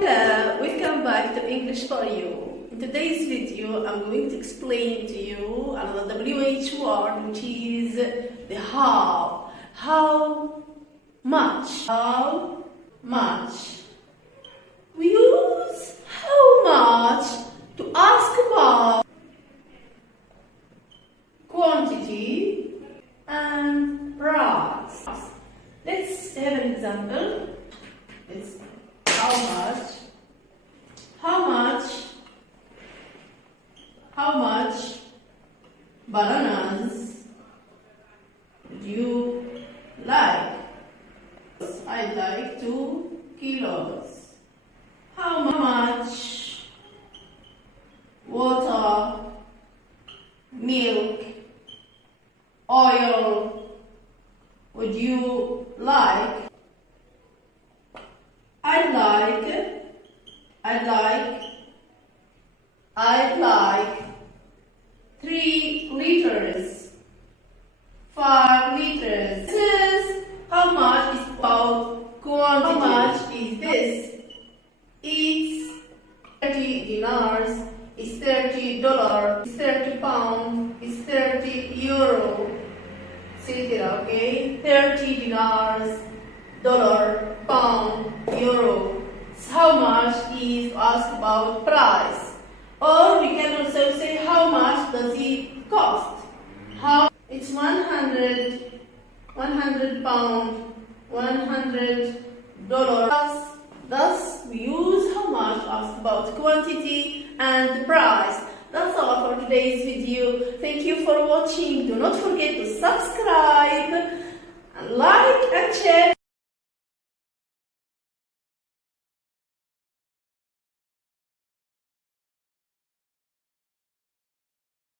Hello, welcome back to English for You. In today's video, I'm going to explain to you another WH word, which is the how. How much? How much? We use how much to ask about quantity and price. Let's have an example. It's how much bananas would you like? I'd like 2 kilos. How much water, milk, oil would you like? I'd like 3 liters, 5 liters. This is how much is about quantity. How much is this? It's 30 dinars, it's $30, it's 30 pounds, it's 30 euro. Say it here, okay? 30 dinars, dollar, pound, euro. So how much is asked about price? Or we can also say how much does it cost? It's 100 pound, $100. Thus we use how much asked about quantity and price. That's all for today's video. Thank you for watching. Do not forget to subscribe and like.